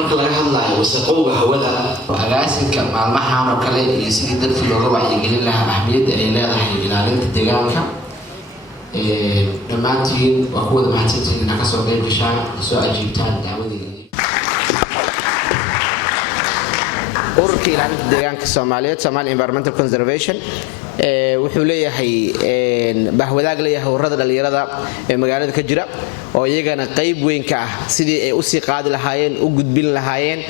marka laga hadlayo wasaqowga hawada agaasinka maalmahan oo kale iyo sidii dadka looga wacyigelin lahaa ahmiyadda ay leedahay ilaalinta deegaanka dhammaantiin waa kuwada mahadsantihiin inaad kasoo qayb gashaan soo ajiibtaan dacwadii ururka ilaalinta deegaanka Soomaaliyeed Somali Environmental Conservation wuxuu leeyahay bahwadaag leeyahay ururada dhalinyarada ee magaalada ka jira oo iyagana qayb weyn ka ah sidii ay u sii qaadi lahaayeen u gudbin lahaayeen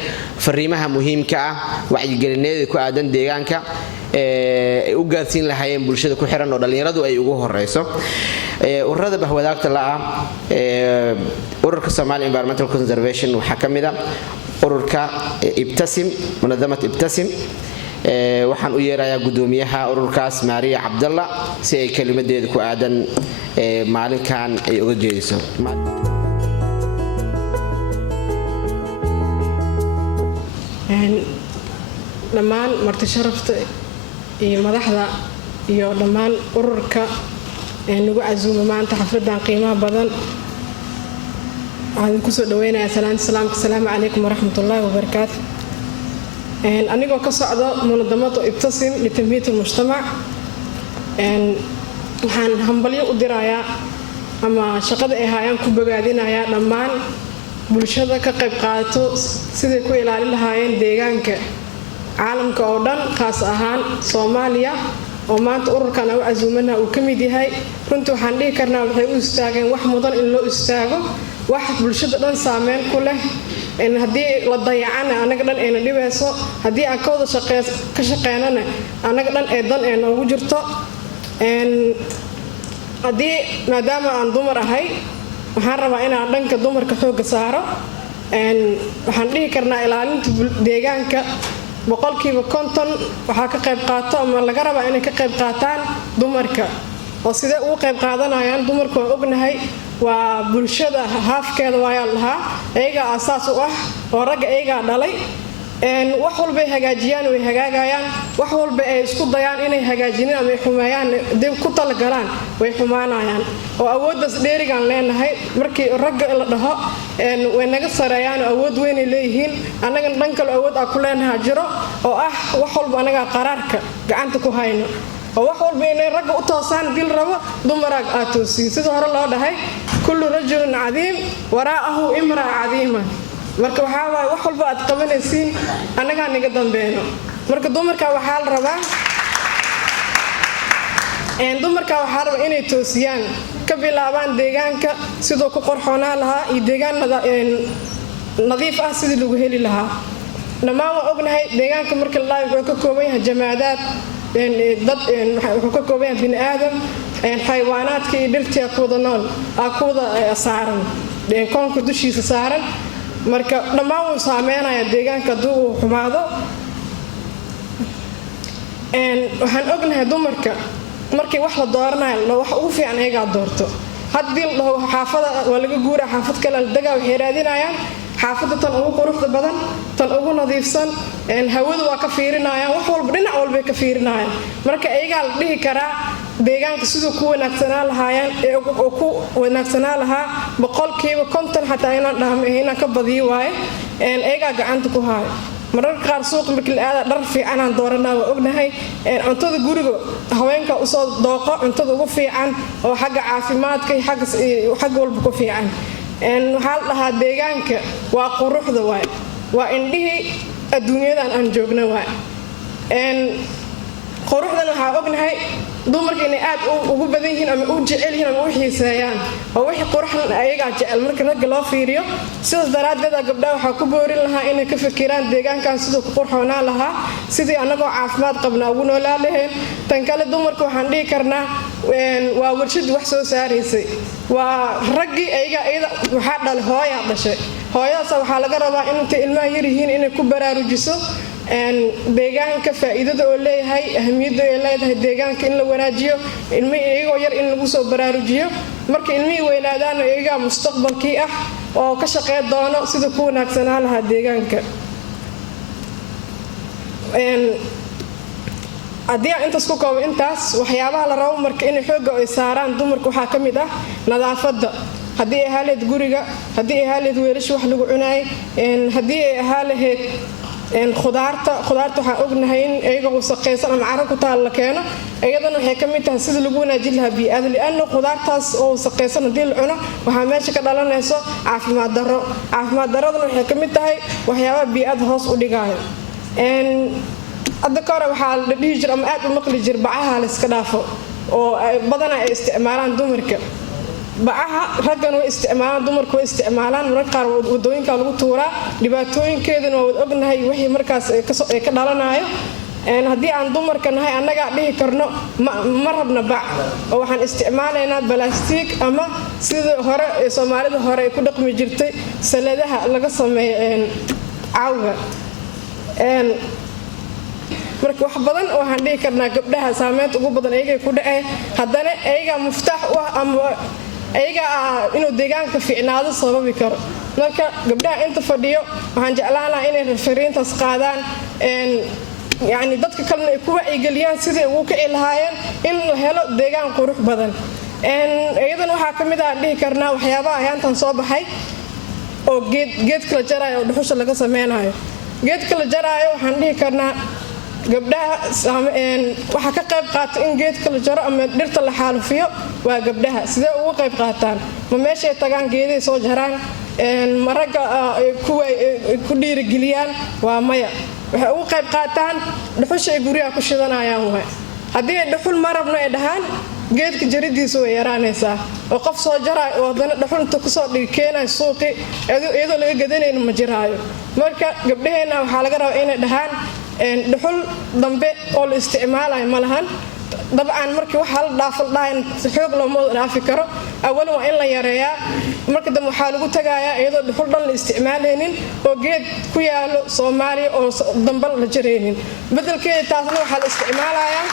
fariimaha muhiimka ah wacyigelineed ku aadan deegaanka ay u gaarsiin lahaayeen bulshada ku xiran oo dhalinyaradu ay ugu horeyso ururada bahwadaagta la ah ururka Somali Environmental Conservation waxa kamid ah ururka Ibtasim munadamat Ibtasim waxaan u yeerayaa gudoomiyaha ururkaas Maariya Cabdalla si ay kalimadeeda ku aadan maalinkan ay uga jeediso dhammaan marti sharafta iyo madaxda iyo dhammaan ururka nagu casuuma maanta xafladan qiimaha badan waxaan ku soo dhaweynayaa salaamka salaamu calaykum waraxmatullaahi wabarakaatu anigoo ka socdo munadamada Ibtasim litamhiidul mujtamac waxaan hambalyo u dirayaa ama shaqada ay hayaan ku bogaadinayaa dhammaan bulshada ka qayb qaato sidii ku ilaalin lahaayeen deegaanka caalamka oo dhan khaas ahaan Soomaaliya oo maanta ururkan u casuumana uu ka mid yahay runtii waxaan dhihi karnaa waxay u istaageen wax mudan in loo istaago wax bulshada dhan saameyn ku leh in haddii la dayacana anaga dhan ayna dhibayso haddii aan ka wada ka shaqeynana anaga dhan ee dan ee noogu jirto haddii maadaama aan dumar ahay waxaan rabaa inaan dhanka dumarka xooga saaro waxaan dhihi karnaa ilaalinta deegaanka boqolkiiba 50 waxaa ka qayb qaato ama laga rabaa inay ka qayb qaataan dumarka oo sidee ugu qayb qaadanayaan dumarku waan ognahay waa bulshada haafkeeda waayaa lahaa ayaga asaas u ah oo ragga ayaga dhalay wax walba ay hagaajiyaan way hagaagayaan wax walba ay isku dayaan inay hagaajinaan ama xumeeyaan dib ku talagalaan way xumaanayaan oo awooddas dheerigan leenahay markii ragga la dhaho way naga sareeyaan awood weyn ay leeyihiin anaga dhan kale awood aan ku leenahay jiro oo ah wax walba anaga qaraarka gacanta ku hayno oo wax walba inay ragga u toosaan dil rabo dumaraag aad toosiin sida hore loo dhahay kullu rajulun cadiim waraahu imraa cadiima marka waxa waay wax walba aad qabanaysiin anaga niga dambeeno marka dumarka waxa la rabaa inay toosiyaan ka bilaabaan deegaanka sidoo ku qorxoonaa lahaa iyo deegaan nadiif ah sidii lagu heli lahaa dhammaan waan ognahay deegaanka marka la wuxuu ka kooban yahay jamaadaad dad wuxuu ka kooban yahay bini aadam xayawaanaadka iyo dhirta kuwada nool kuwada saaran koonka dushiisa saaran marka dhammaan uu saameynaya deegaanka haddii uu xumaado waxaan ognahay dumarka markii wax la dooranayo wax ugu fiican ayagaa doorto haddii la dhaho xaafada waa laga guuraa xaafad kale la dagaa waxay raadinayaan xaafada tan ugu quruxda badan tan ugu nadiifsan hawada waa ka fiirinayaan wax walba dhinac walbay ka fiirinayaan marka ayagaa la dhihi karaa deegaanka sidoo ku wanaagsanaa lahaayeen ee ku wanaagsanaa lahaa boqolkiiba 50 xataa inaan ka badiyo waaye ayagaa gacanta ku haayo mararka qaar suuqa markii la aada dhar fiican aan dooranaa waa ognahay cuntada guriga haweenka usoo dooqo cuntada ugu fiican oo xagga caafimaadka iyo xagga walba ku fiican waxaa la dhahaa deegaanka waa quruxda waay waa indhihii adduunyadan aan joogna waay quruxdan waxaa ognahay dumarka inay aad ugu badan yihiin ama u jecel yihiin ama u xiiseeyaan oo wixii quruxdan ayagaa jecel marka ragga loo fiiriyo sidaas daraaddeed gabdhaha waxaa ku boorin lahaa inay ka fikiraan deegaankan siduu ku qurxoonaa lahaa sidii annagoo caafimaad qabna ugu noolaa laheen tan kale dumarka waxaan dhihi karnaa waa warshadii wax soo saaraysay waa raggii iyada waxaa dhalay hooyaa dhashay hooyadaas waxaa laga rabaa intay ilmaha yar yihiin inay ku baraarujiso deegaanka faa'iidada oo leeyahay ahmiyadda ay leedahay deegaanka in la wanaajiyo ilmihii iyagoo yar in lagu soo baraarujiyo marka ilmihii weynaadaan iyagaa mustaqbalkii ah oo ka shaqeyn doono sida ku wanaagsanaa lahaa deegaanka haddii aan intaas ku koobo intaas waxyaabaha la rabo marka inay xoogga ay saaraan dumarka waxaa ka mid ah nadaafadda haddii ay ahaa lahayd guriga, haddii ay ahaa lahayd weelasha wax lagu cunaayay, haddii ay ahaa lahayd khudaarta waxaan ognahay in iyaga wasaqaysan ama carro ku taal la keeno, iyadana waxay ka mid tahay sida lagu wanaajin lahaa bii'ada, li'anna khudaartaas oo wasaqaysan haddii la cuno waxaa meesha ka dhalanayso caafimaad darro. Caafimaad darradana waxay ka mid tahay waxyaabaha bii'ada hoos u dhigaayo. hadda ka hore waxaa la dhihi jir ama aad u maqli jir bacaha la iska dhaafo oo badanaa ay isticmaalaan dumarka. bacaha raggan way isticmaalaan, dumarku way isticmaalaan, mararka qaar wadooyinka lagu tuuraa, dhibaatooyinkeedana waa wad ognahay wixii markaas ay ka dhalanayo. haddii aan dumarka nahay annagaa dhihi karno ma rabna bac oo waxaan isticmaalaynaa balastiig ama sidii hore ee Soomaalida hore ay ku dhaqmi jirtay saladaha laga sameeyo caawga. marka wax badan waxaan dhihi karnaa gabdhaha saameynta ugu badan ayagay ku dhaceen, haddana ayagaa muftaax u ah ama ayagaa inuu deegaanka fiicnaado sababi karo. marka gabdhaha inta fadhiyo waxaan jeclaan lahaa inay referiintaas qaadaan, يعني dadka kalena ay ku wacyigeliyaan sidii ugu kici lahaayeen in la helo deegaan qurux badan. iyadana waxaa ka mid ah dhihi karnaa waxyaabaha ayaantan soo baxay oo geedka la jaraayo oo dhuxusha laga sameynayo. geedka la jaraayo waxaan dhihi karnaa gabdhaha waxaa ka qayb qaata in geedka la jaro ama dhirta la xaalufiyo waa gabdhaha. sidee ugu qayb qaataan? ma meeshay tagaan geeday soo jaraan, maraga ku dhiirigeliyaan? waa maya. waxay ugu qayb qaataan dhuxusha ay guryaha ku shidanayaan. waay haddii ay dhuxul ma rabno ay dhahaan geedka jaridiisa way yaraanaysaa oo qof soo jaray oo haddana dhuxulta kusoo dhigkeenay suuqi iyadoo laga gadanayno ma jiraayo. marka gabdhaheena waxaa laga rabaa inay dhahaan dhuxul dambe oo la isticmaalayo ma lahan. dabcan markii waxa la dhaafal dhayn xoog looma dhaafi karo, awalan waa in la yareeyaa. marka dambe waxaa lagu tagayaa iyadoo dhuxul dhan la isticmaalaynin oo geed ku yaalo Soomaaliya oo dambe la jaraynin. bedelkeeda taasna waxaa la isticmaalayaa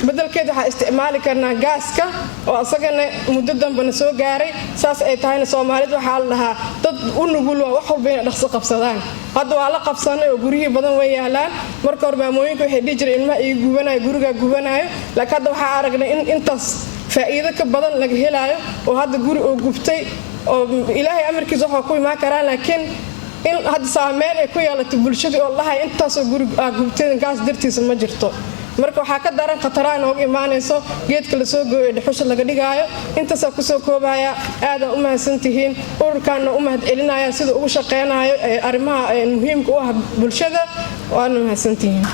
waxaa isticmaali karnaa gaaska oo asagana muddo dambena soo gaaray. saas ay tahayna Soomaalida waxaa la dhahaa dad u nugul waa wax walba inay dhaqso qabsadaan. hadda waa la qabsanay oo guriyihii badan way yaalaan. marka hore maamooyinka waxay dhihi jireen ilmaha ii gubanayo guriga gubanayo, laakiin hadda waxaa aragnay in intaas faa'iido ka badan laga helayo oo hadda guri oo gubtay oo ilaahay amarkiisa waxa ku imaan karaa, laakiin in hadda saameyn ay ku yeelato bulshada oo lahay intaasoo guri gubtay gaas dartiisa ma jirto. marka waxaa ka daran khataraan oo imaanayso geedka la soo gooyo dhuxusha laga dhigaayo. intaas ku soo koobaya aad u mahadsantihiin. ururkaana u mahad celinaya sida ugu shaqeynayo arrimaha muhiimka u ah bulshada. waana mahadsantihiin.